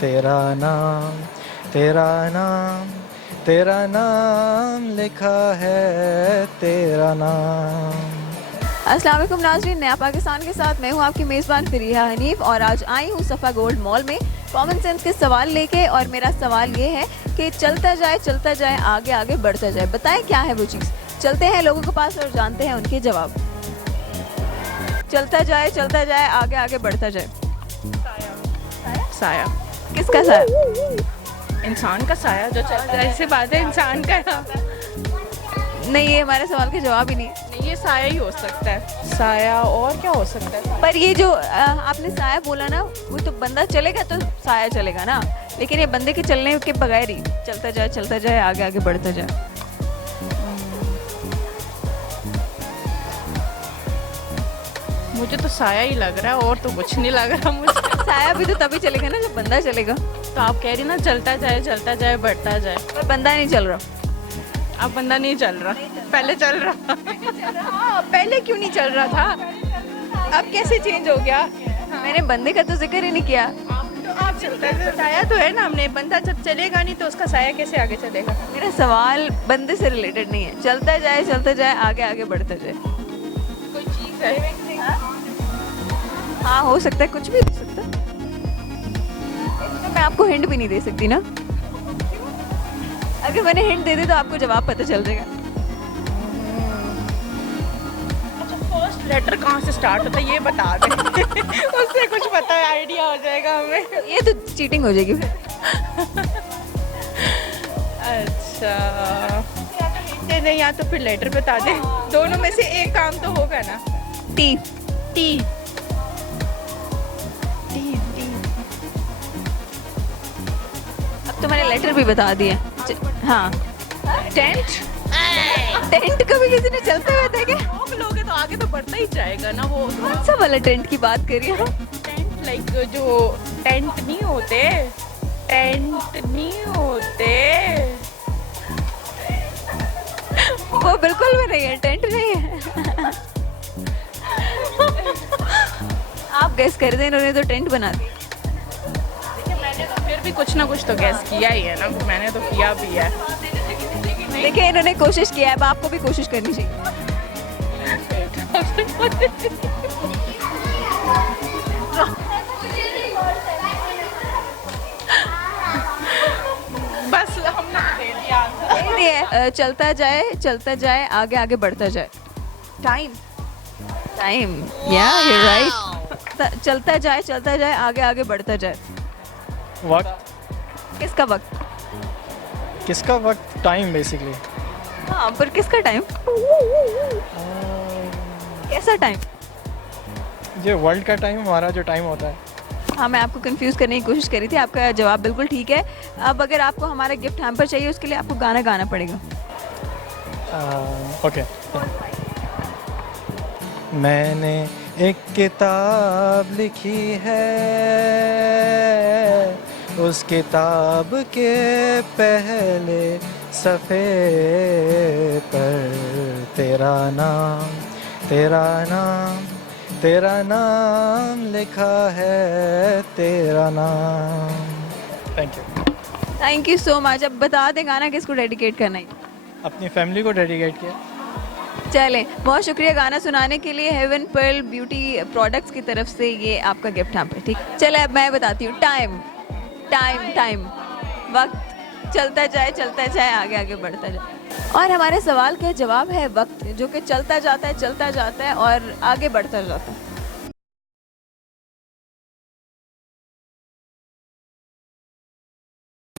तेरा नाम, तेरा नाम, तेरा नाम लिखा है, तेरा नाम। अस्सलाम वालेकुम नाज़रीन, नया पाकिस्तान के साथ मैं हूँ आपकी मेज़बान फ़रीहा हनीफ और आज आई हूँ सफ़ा गोल्ड मॉल में कॉमन सेंस के सवाल लेके। और मेरा सवाल ये है कि चलता जाए आगे आगे बढ़ता जाए, बताएं क्या है वो चीज़। चलते हैं लोगों के पास और जानते हैं उनके जवाब। चलता जाए आगे आगे बढ़ता जाए। साया, किसका साया? इंसान का साया जो चलता है, ऐसी बात है इंसान का। नहीं, ये हमारे सवाल का जवाब ही नहीं है। नहीं, ये साया ही हो सकता है। साया और क्या हो सकता है? पर ये जो आपने साया बोला ना, वो तो बंदा चलेगा तो साया चलेगा ना, लेकिन ये बंदे के चलने के बगैर ही चलता जाए आगे आगे बढ़ता जाए। मुझे तो साया ही लग रहा है और तो कुछ नहीं लग रहा मुझे। साया भी तो तभी चलेगा ना जब बंदा चलेगा। तो आप कह रही ना चलता जाए बढ़ता जाए। पर बंदा नहीं चल रहा। अब बंदा नहीं चल रहा, पहले चल रहा। हाँ, पहले क्यों नहीं चल रहा था? अब कैसे चेंज हो गया? मैंने बंदे का तो जिक्र ही नहीं किया। आप चलता बताया तो है ना हमने, बंदा जब चलेगा नहीं तो उसका साया कैसे आगे चलेगा? मेरा सवाल बंदे से रिलेटेड नहीं है। चलता जाए आगे आगे बढ़ता जाए। कोई चीज़ है? हाँ, हो सकता है, कुछ भी हो सकता है। तो मैं आपको हिंट भी नहीं दे सकती ना। अगर मैंने हिंट दे दी तो आपको जवाब पता चल जाएगा। अच्छा, फर्स्ट लेटर कहाँ से स्टार्ट होता है ये बता दे। उससे कुछ पता है, आइडिया हो जाएगा हमें। ये तो चीटिंग हो जाएगी फिर। अच्छा, या तो hint दे दे या तो फिर लेटर बता दे। दोनों में से एक काम तो होगा ना। टी। टी टी टी अब तो मैंने लेटर भी बता दिए। हाँ, टेंट। टेंट कभी किसी ने चलते हुए देखे? लोग लोगे तो आगे तो बढ़ता ही जाएगा ना वो। कौन सा वाला टेंट की बात कर रही हो? टेंट लाइक जो टेंट नहीं होते, टेंट नहीं होते। वो बिल्कुल भी नहीं है, टेंट नहीं है। आप गैस कर दें, इन्होंने तो टेंट बना दिया। देखिए, मैंने तो फिर भी कुछ ना कुछ तो गैस किया ही है ना, मैंने तो किया भी है। देखिए, इन्होंने कोशिश किया है, अब आपको भी कोशिश करनी चाहिए। बस हमने तो दे दिया आंसर। दे दिए। चलता जाए आगे आगे बढ़ता जाए। टाइम। टाइम, या यू राइट। चलता जाए आगे आगे बढ़ता जाए। वक्त। किसका वक्त? किसका वक्त? Time basically. हाँ, पर किसका टाइम? कैसा टाइम? ये वर्ल्ड का टाइम, हमारा जो टाइम होता है। हाँ, मैं आपको कंफ्यूज करने की कोशिश करी थी। आपका जवाब बिल्कुल ठीक है। अब अगर आपको हमारा गिफ्ट हैम्पर चाहिए, उसके लिए आपको गाना गाना पड़ेगा। ओके। मैंने एक किताब लिखी है, उस किताब के पहले सफ़े पर तेरा नाम, तेरा नाम, तेरा नाम लिखा है, तेरा नाम। Thank you so much. अब बता दें गाना किसको डेडिकेट करना है? अपनी फैमिली को डेडिकेट किया। चलें, बहुत शुक्रिया गाना सुनाने के लिए। हेवन पर्ल ब्यूटी प्रोडक्ट्स की तरफ से ये आपका गिफ्ट हैम्पर। ठीक, चले अब मैं बताती हूँ। टाइम टाइम टाइम, वक्त। चलता जाए आगे आगे बढ़ता जाए। और हमारे सवाल का जवाब है वक्त, जो कि चलता जाता है और आगे बढ़ता जाता है।